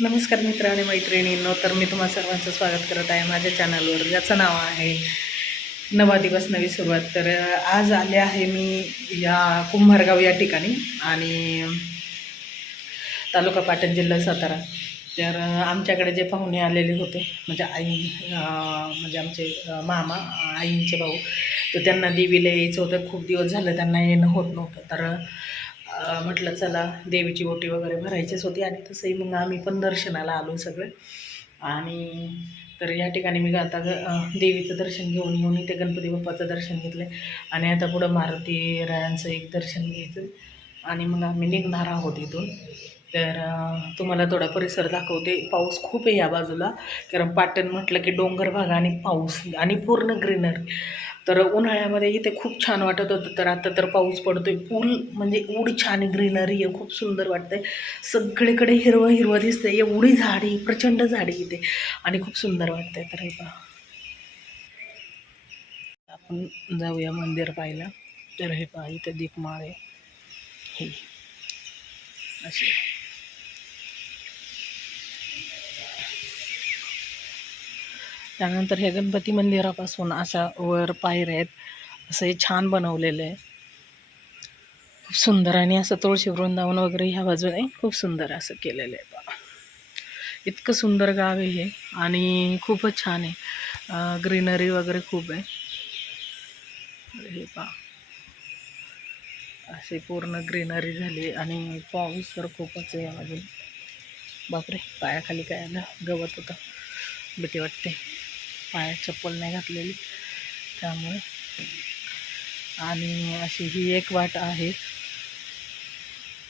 नमस्कार मित्र आणि मैत्रिणींनो. तर मी तुम्हा सर्वांचं स्वागत करत आहे माझ्या चॅनलवर, ज्याचं नाव आहे नवा दिवस नवी सुरुवात. तर आज आले आहे मी या कुंभारगाव या ठिकाणी, आणि तालुका पाटण, जिल्हा सातारा. तर आमच्याकडे जे पाहुणे आलेले होते, म्हणजे आई, म्हणजे आमचे मामा, आईंचे भाऊ, तर त्यांना देवीला यायचं होतं. खूप दिवस झालं त्यांना येणं होत नव्हतं. तर म्हटलं चला, देवीची ओटी वगैरे भरायचीच होती, आणि तसंही मग आम्ही पण दर्शनाला आलो सगळे. आणि तर या ठिकाणी मी आता देवीचं दर्शन घेऊन इथे गणपती बाप्पाचं दर्शन घेतलं, आणि आता पुढं मारुती रायांचं एक दर्शन घ्यायचं, आणि मग आम्ही निघणार आहोत इथून. तर तुम्हाला थोडा परिसर दाखवते. पाऊस खूप आहे या बाजूला, कारण पाटण म्हटलं की डोंगर भाग आणि पाऊस आणि पूर्ण ग्रीनरी. तर उन्हाळ्यामध्ये इथे खूप छान वाटत होतं, तर आता तर पाऊस पडतोय. पूल म्हणजे एवढी छान ग्रीनरी आहे, खूप सुंदर वाटतंय. सगळीकडे हिरवं हिरवं दिसतंय, एवढी झाडी, प्रचंड झाडी इथे, आणि खूप सुंदर वाटतंय. तर हे पहा, आपण जाऊया मंदिर पाहायला. तर हे पहा, इथे दीपमाळ आहे ही अशी. त्यानंतर हे गणपती मंदिरापासून अशा वर पायऱ्या आहेत. असं हे छान बनवलेलं आहे, खूप सुंदर. आणि असं तुळशी वृंदावन वगैरे ह्या बाजूने खूप सुंदर असं केलेलं आहे बघा. इतकं सुंदर गाव आहे हे, आणि खूपच छान आहे. ग्रीनरी वगैरे खूप आहे. हे पहा, अशी पूर्ण ग्रीनरी झाली, आणि पाऊस तर खूपच आहे अजून. बापरे, पायाखाली काय आलं, गवत होतं, भीती वाटते. पायात चप्पल नाही घातलेली त्यामुळे. आणि अशी ही एक वाट आहे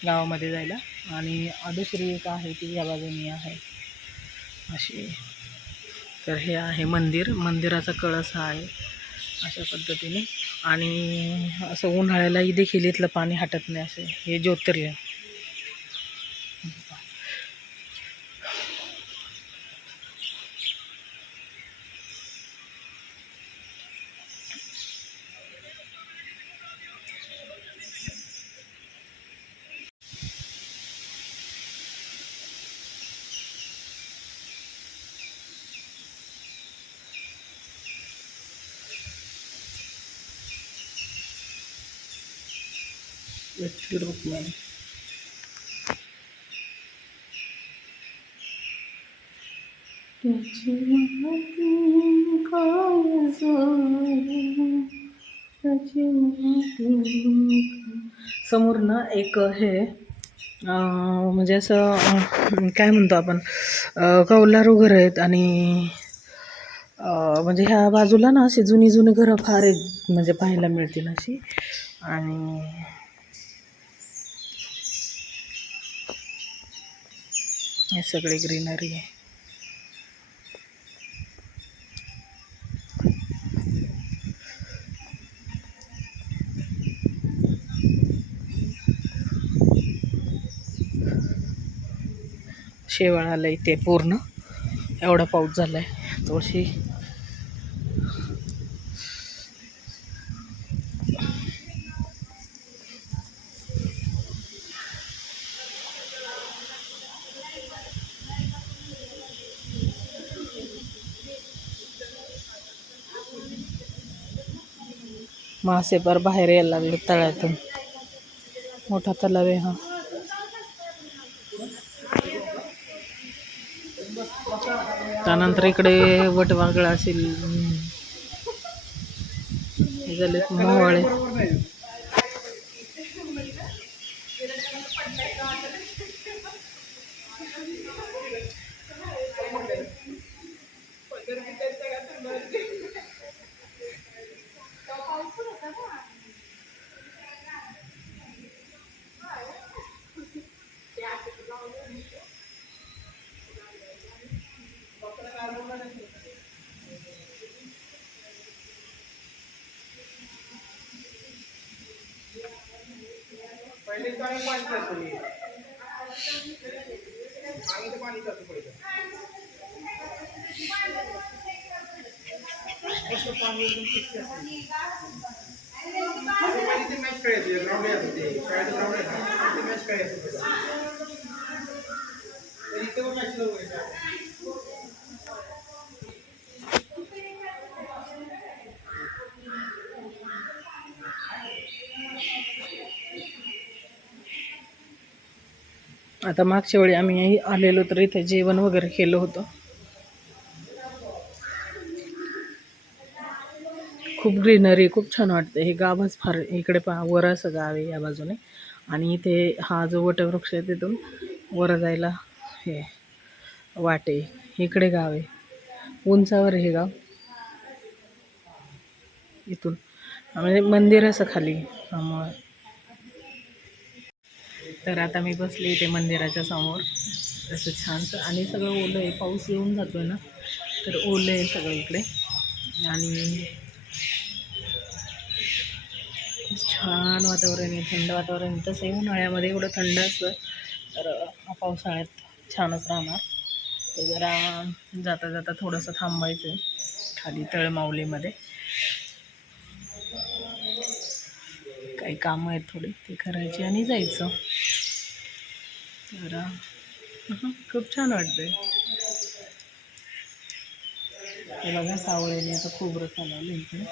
गावामध्ये जायला, आणि दुसरी एक आहे ती या बाजूनी आहे अशी. तर हे आहे मंदिर, मंदिराचा कळस हा आहे अशा पद्धतीने. आणि असं उन्हाळ्यालाही देखील इथलं पाणी हटत नाही, असे हे ज्योतिर्लिंग. विठ्ठल रुक्मिणी. त्याची माती काळजाला, त्याची माती. समोर ना एक हे म्हणजे असं काय म्हणतो आपण, कौलारू घरं आहेत. आणि म्हणजे ह्या बाजूला ना अशी जुनी जुनी घरं फार आहेत, म्हणजे पाहायला मिळतील अशी. आणि हे सगळे ग्रीनरी आहे. शेवाळ आलं इथे पूर्ण, एवढा पाऊस झाला आहे. थोडीशी मासे पर बाहेर यायला लागले तळ्यातून. मोठा तलाव आहे हा. त्यानंतर इकडे वटवागळा असेल, हे झाले मोवाळे. आता मागच्या वेळी आम्ही आलेलो तर इथे जेवण वगैरे केलं होतं. खूप ग्रीनरी, खूप छान वाटतं. हे गावच फार, इकडे पहा वर असं गाव आहे या बाजूने, आणि इथे हा जो वटवृक्ष आहे तिथून वर जायला हे वाटे, इकडे गाव आहे, उंचावर हे गाव. इथून म्हणजे मंदिर असं खाली त्यामुळं. तर आता मी बसले इथे मंदिराच्या समोर, असं छानसं, आणि सगळं ओलं आहे, पाऊस येऊन जातोय ना, तर ओलं आहे सगळं इकडे. आणि छान वातावरण आहे, थंड वातावरण. तसंही उन्हाळ्यामध्ये एवढं थंड असतं, तर पावसाळ्यात छानच राहणार. ते जरा जाता जाता थोडंसं थांबायचं आहे खाली तळमावलीमध्ये, काही कामं आहेत थोडी ते करायची आणि जायचं. तर खूप छान वाटतंय. हे बघा सावळेने आता खोबरं चालवलं इकडे.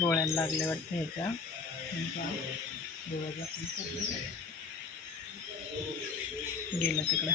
डोळ्याला लागले वाटतं ह्याच्या, डोळ्याचा गेलं तिकडं.